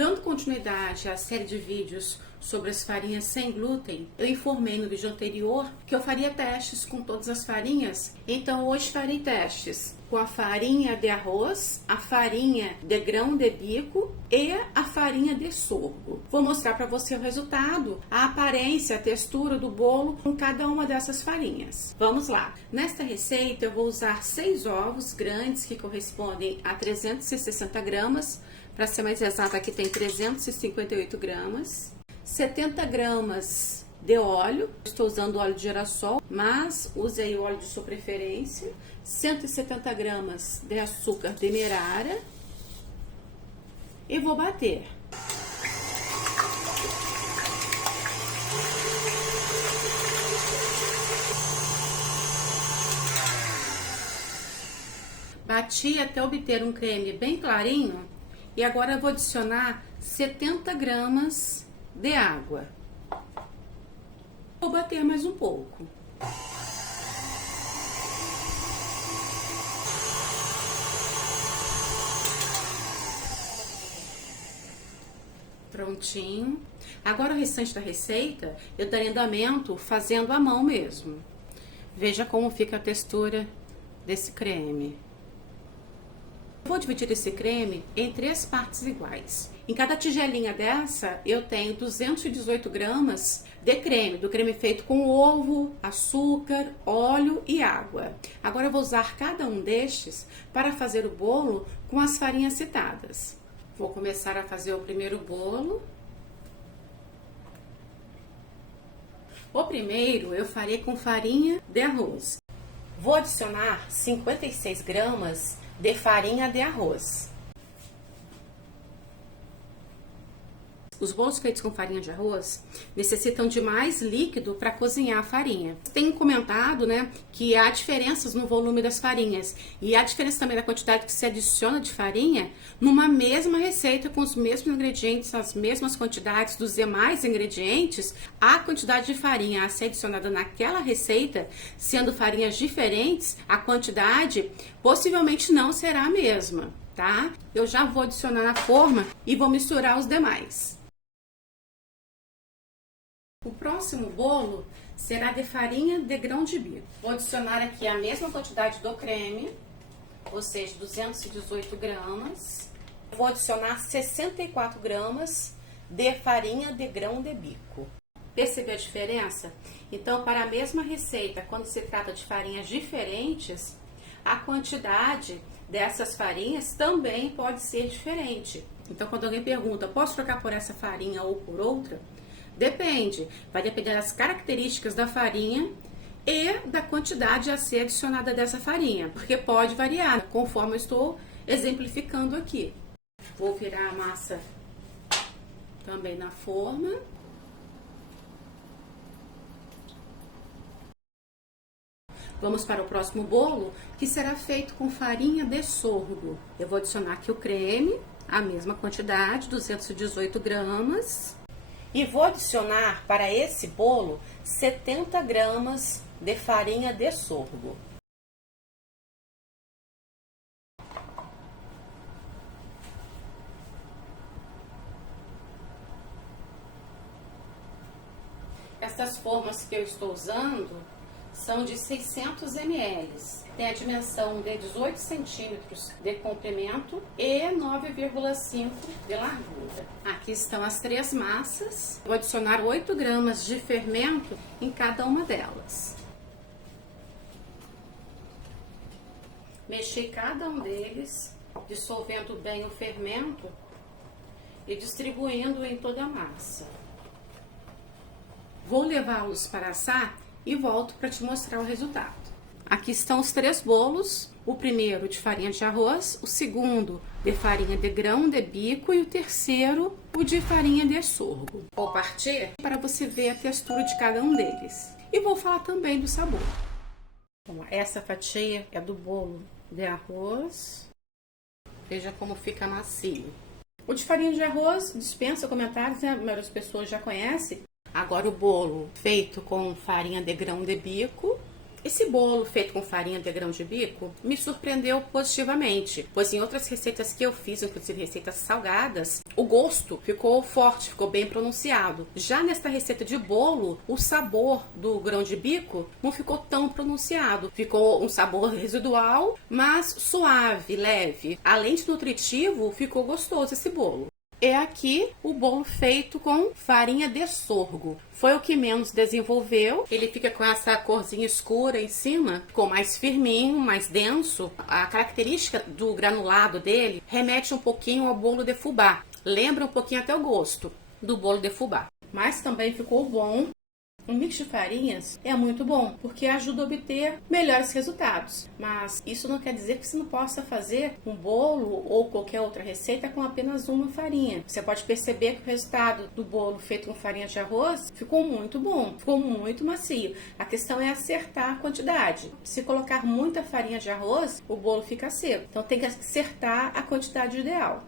Dando continuidade à série de vídeos sobre as farinhas sem glúten, eu informei no vídeo anterior que eu faria testes com todas as farinhas, então hoje farei testes com a farinha de arroz, a farinha de grão de bico e a farinha de sorgo. Vou mostrar para você o resultado, a aparência, a textura do bolo com cada uma dessas farinhas. Vamos lá! Nesta receita eu vou usar 6 ovos grandes que correspondem a 360 gramas, para ser mais exata aqui tem 358 gramas, 70 gramas de óleo, estou usando óleo de girassol, mas use aí o óleo de sua preferência, 170 gramas de açúcar demerara e vou bater. Bati até obter um creme bem clarinho e agora eu vou adicionar 70 gramas de água. Vou bater mais um pouco. Prontinho. Agora o restante da receita eu darei andamento fazendo à mão mesmo. Veja como fica a textura desse creme. Vou dividir esse creme em 3 partes iguais. Em cada tigelinha dessa, eu tenho 218 gramas de creme, do creme feito com ovo, açúcar, óleo e água. Agora eu vou usar cada um destes para fazer o bolo com as farinhas citadas. Vou começar a fazer o primeiro bolo. O primeiro eu farei com farinha de arroz. Vou adicionar 56 gramas de farinha de arroz. Os bolos feitos com farinha de arroz necessitam de mais líquido para cozinhar a farinha. Tenho comentado, que há diferenças no volume das farinhas e há diferença também da quantidade que se adiciona de farinha numa mesma receita com os mesmos ingredientes, as mesmas quantidades dos demais ingredientes. A quantidade de farinha a ser adicionada naquela receita, sendo farinhas diferentes, a quantidade possivelmente não será a mesma, tá? Eu já vou adicionar na forma e vou misturar os demais. O próximo bolo será de farinha de grão de bico. Vou adicionar aqui a mesma quantidade do creme, ou seja, 218 gramas. Vou adicionar 64 gramas de farinha de grão de bico. Percebeu a diferença? Então, para a mesma receita, quando se trata de farinhas diferentes, a quantidade dessas farinhas também pode ser diferente. Então, quando alguém pergunta, posso trocar por essa farinha ou por outra? Depende, vai depender das características da farinha e da quantidade a ser adicionada dessa farinha, porque pode variar, conforme eu estou exemplificando aqui. Vou virar a massa também na forma. Vamos para o próximo bolo, que será feito com farinha de sorgo. Eu vou adicionar aqui o creme, a mesma quantidade, 218 gramas. E vou adicionar para esse bolo 70 gramas de farinha de sorgo. Essas formas que eu estou usando são de 600 ml. Tem a dimensão de 18 centímetros de comprimento e 9,5 de largura. Aqui estão as 3 massas. Vou adicionar 8 gramas de fermento em cada uma delas. Mexi cada um deles, dissolvendo bem o fermento e distribuindo em toda a massa. Vou levá-los para assar e volto para te mostrar o resultado. Aqui estão os 3 bolos, o primeiro de farinha de arroz, o segundo de farinha de grão de bico e o terceiro o de farinha de sorgo. Vou partir para você ver a textura de cada um deles. E vou falar também do sabor. Bom, essa fatia é do bolo de arroz. Veja como fica macio. O de farinha de arroz dispensa comentários, A maioria das pessoas já conhece. Agora o bolo feito com farinha de grão de bico, Esse bolo feito com farinha de grão de bico me surpreendeu positivamente, pois em outras receitas que eu fiz, inclusive receitas salgadas, o gosto ficou forte, ficou bem pronunciado. Já nesta receita de bolo, o sabor do grão de bico não ficou tão pronunciado. Ficou um sabor residual, mas suave, leve. Além de nutritivo, ficou gostoso esse bolo. É aqui o bolo feito com farinha de sorgo. Foi o que menos desenvolveu. Ele fica com essa corzinha escura em cima, ficou mais firminho, mais denso. A característica do granulado dele remete um pouquinho ao bolo de fubá. Lembra um pouquinho até o gosto do bolo de fubá. Mas também ficou bom. Um mix de farinhas é muito bom, porque ajuda a obter melhores resultados. Mas isso não quer dizer que você não possa fazer um bolo ou qualquer outra receita com apenas uma farinha. Você pode perceber que o resultado do bolo feito com farinha de arroz ficou muito bom, ficou muito macio. A questão é acertar a quantidade. Se colocar muita farinha de arroz, o bolo fica seco. Então tem que acertar a quantidade ideal.